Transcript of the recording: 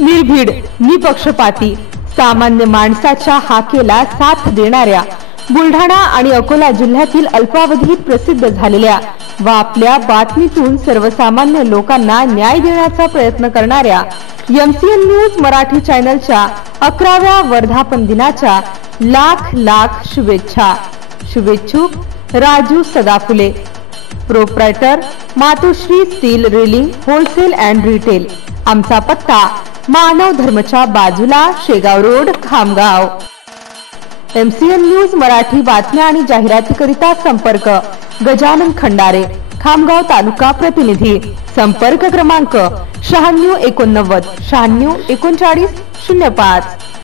निर्भीड, निपक्षपाती, सामान्य माणसाच्या हाकेला साथ देणाऱ्या, बुलढाणा आणि अकोला जिल्ह्यातील अल्पावधीत प्रसिद्ध झालेल्या व आपल्या बातमीतून सर्वसामान्य लोकांना न्याय देण्याचा प्रयत्न करणाऱ्या MCN न्यूज मराठी चॅनलच्या 11व्या वर्धापन दिनाच्या लाख लाख शुभेच्छा। शुभेच्छुक Raju Sadaphule, proprietor Matoshree steel railing wholesale and retail. आमचा पत्ता मानव धर्मच्या बाजूला, Shegaon road, Khamgaon. MCN news Marathi बातम्या आणि जाहिरातीकरिता संपर्क गजानन खंडारे, खामगाव तालुका प्रतिनिधी। संपर्क क्रमांक 96 89 96 39 05।